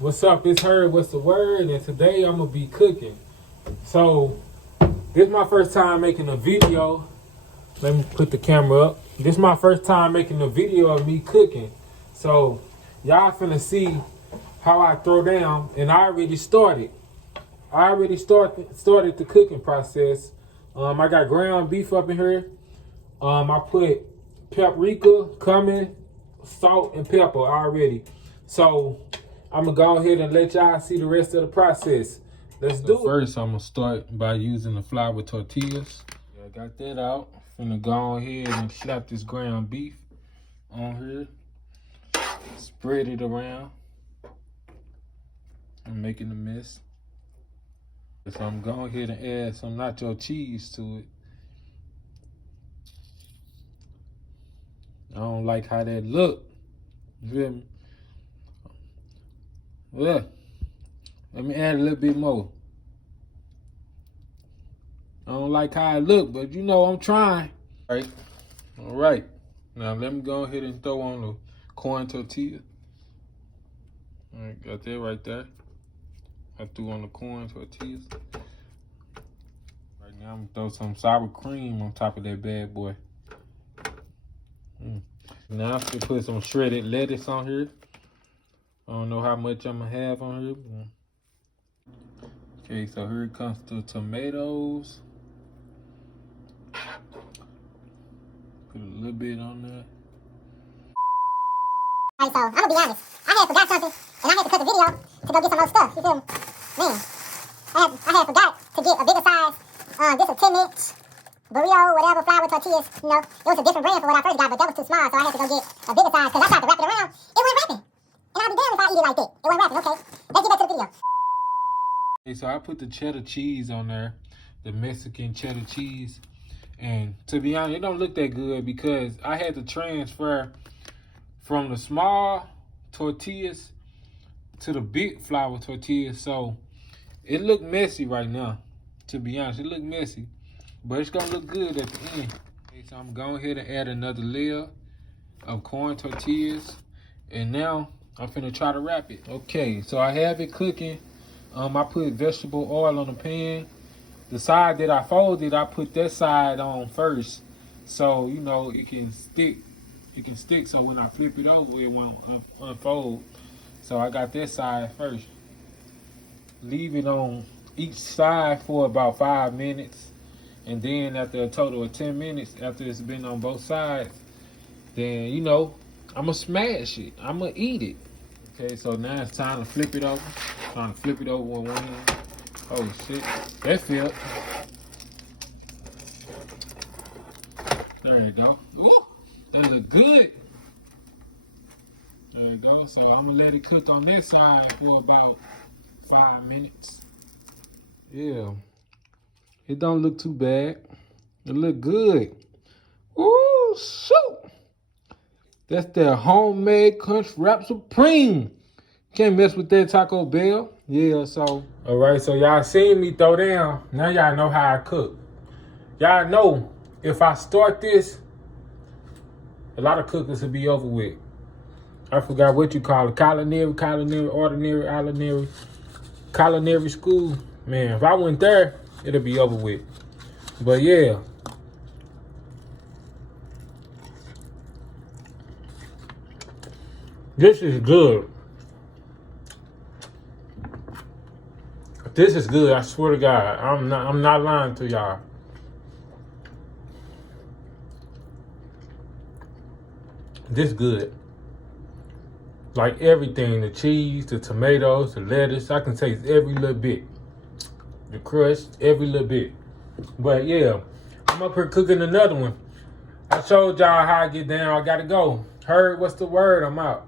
What's up? It's Herb. What's the word? And today I'm gonna be cooking. So this is my first time making a video. Let me put the camera up. This is my first time making a video of me cooking. So y'all finna see how I throw down. And I already started. Started the cooking process. I got ground beef up in here. I put paprika, cumin, salt, and pepper already. So I'm gonna go ahead and let y'all see the rest of the process. Let's do it. First, I'm gonna start by using the flour tortillas. I got that out. I'm gonna go ahead and slap this ground beef on here. Spread it around. I'm making a mess. So I'm going ahead and add some nacho cheese to it. I don't like how that look. You feel me? Yeah. Let me add a little bit more. I don't like how it look, but you know I'm trying. All right. Now let me go ahead and throw on the corn tortilla. All right, got that right there. I threw on the corn tortillas. Right now I'm gonna throw some sour cream on top of that bad boy. Now I'm gonna put some shredded lettuce on here. I don't know how much I'm gonna have on here. Okay, so here it comes to tomatoes. Put a little bit on there. Alright, so I'm gonna be honest. I had forgot something, and I had to cut the video to go get some more stuff. You feel me? Man, I had forgot to get a bigger size. This a 10-inch burrito, whatever, flour tortillas. You know, it was a different brand for what I first got, but that was too small, so I had to go get a bigger size because I tried to wrap it around. It wasn't wrapping, and I'll be damned if I eat it like that. It wasn't wrapping. Okay, let's get back to the video. Okay, so I put the cheddar cheese on there, the Mexican cheddar cheese. And to be honest, it don't look that good because I had to transfer from the small tortillas to the big flour tortillas. So it looked messy right now. To be honest, it looked messy, but it's gonna look good at the end. Okay, so I'm going ahead and add another layer of corn tortillas. And now I'm finna try to wrap it. Okay, so I have it cooking. I put vegetable oil on the pan. The side that I folded, I put that side on first. So, you know, it can stick. It can stick so when I flip it over, it won't unfold. So I got that side first. Leave it on each side for about 5 minutes. And then after a total of 10 minutes, after it's been on both sides, then, you know, I'm going to smash it. I'm going to eat it. Okay, so now it's time to flip it over. Trying to flip it over with one hand. Oh shit, that felt. There you go. Ooh, that look good. There you go. So I'm gonna let it cook on this side for about 5 minutes. Yeah, it don't look too bad. It look good. Ooh, shoot. That's their homemade Crunchwrap Supreme. Can't mess with that Taco Bell. Yeah, so. All right, so y'all seen me throw down. Now y'all know how I cook. Y'all know if I start this, a lot of cookers will be over with. I forgot what you call it. Culinary, culinary school. Man, if I went there, it'll be over with. But yeah. This is good. This is good, I swear to God. I'm not lying to y'all. This good. Like everything, the cheese, the tomatoes, the lettuce, I can taste every little bit. The crust, every little bit. But yeah, I'm up here cooking another one. I showed y'all how I get down. I gotta go. Heard, what's the word? I'm out.